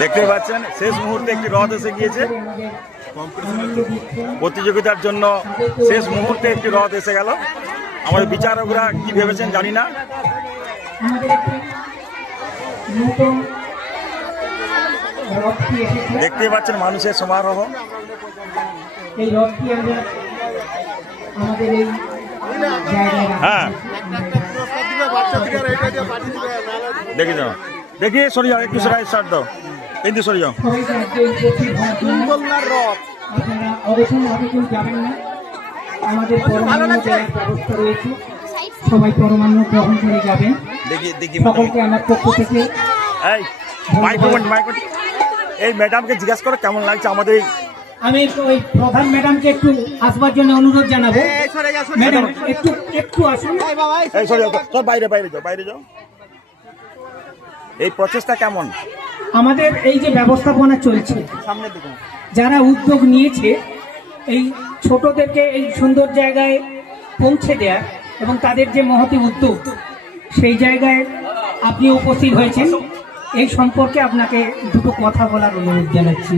দেখতে পাচ্ছেন শেষ মুহূর্তে একটি রথ এসে গিয়েছে প্রতিযোগিতার জন্য। শেষ মুহূর্তে একটি রথ এসে গেল। আমাদের বিচারকরা কি ভেবেছেন জানি না। দেখতে পাচ্ছেন মানুষের সমারোহ। হ্যাঁ দেখি যাও, দেখি সরে যাও, একটু সরাই স্টার্ট দাও, এই দিয়ে সরে যাও। আমাদের পরমান্ন দেওয়ার ব্যবস্থা রয়েছে, সবাই পরমান্ন গ্রহণ করে যাবেন। সকলকে আমার পক্ষ থেকে এই ম্যাডামকে জিজ্ঞাসা করো কেমন লাগছে আমাদের। আমি ওই প্রধান ম্যাডামকে একটু আসবার জন্য অনুরোধ জানাবো। ম্যাডাম একটু আসুন। বাইরে বাইরে যাও, বাইরে যাও। এই প্রচেষ্টা কেমন? আমাদের এই যে ব্যবস্থাপনা চলছে, যারা উদ্যোগ নিয়েছে এই ছোটদেরকে এই সুন্দর জায়গায় পৌঁছে দেয়া এবং তাদের যে মহতি উদ্যোগ, সেই জায়গায় আপনি উপস্থিত হয়েছেন, এই সম্পর্কে আপনাকে দুটো কথা বলার অনুরোধ জানাচ্ছি।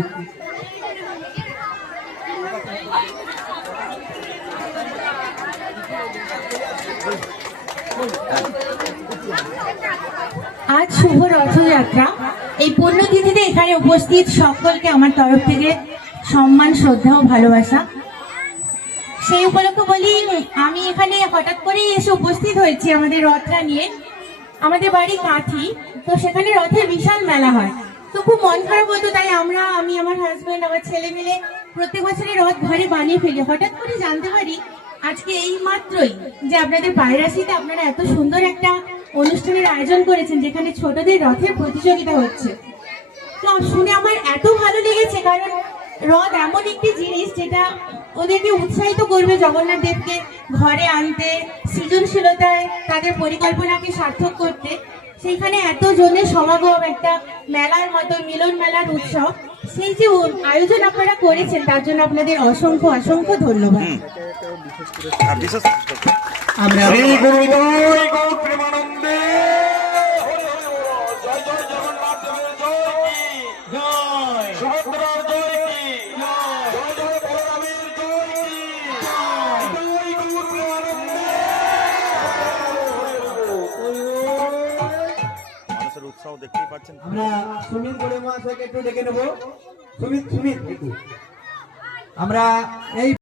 আজ শুভ রথযাত্রা। এই পুণ্যতিথিতে এখানে উপস্থিত সকলকে আমার তরফ থেকে সম্মান, শ্রদ্ধা ও ভালোবাসা। সেই উপলক্ষে বলি, আমি এখানে হঠাৎ করেই এসে উপস্থিত হয়েছি আমাদের রথটা নিয়ে। আমাদের বাড়ি কাঁথি, তো সেখানে রথের বিশাল মেলা হয়। তো খুব মন খারাপ হতো, তাই আমি আমার হাজব্যান্ড, আমার ছেলে মিলে প্রত্যেক বছরই রথ ঘরে বানিয়ে ফেলি। হঠাৎ করে জানতে পারি আজকে এই মাত্রই যে আপনাদের পায়রাশিতে আপনারা এত সুন্দর একটা অনুষ্ঠানের আয়োজন করেছেন, যেখানে ছোটদের রথের প্রতিযোগিতা হচ্ছে। তো শুনে আমার এত ভালো লেগেছে, কারণ রথ এমন একটি জিনিস যেটা ওদেরকে উৎসাহিত করবে জগন্নাথ দেবকে ঘরে আনতে, সৃজনশীলতায় তাদের পরিকল্পনাকে সার্থক করতে। সেইখানে এত জনের সমাগম, একটা মেলার মতো মিলন মেলার উৎসব, সেই যে আয়োজন আপনারা করেছেন, তার জন্য আপনাদের অসংখ্য অসংখ্য ধন্যবাদ। উৎসাহ দেখতেই পাচ্ছেন। আমরা সুমিত বড়ে মহাশয়কে একটু ডেকে নেবো। সুমিত একটু আমরা এই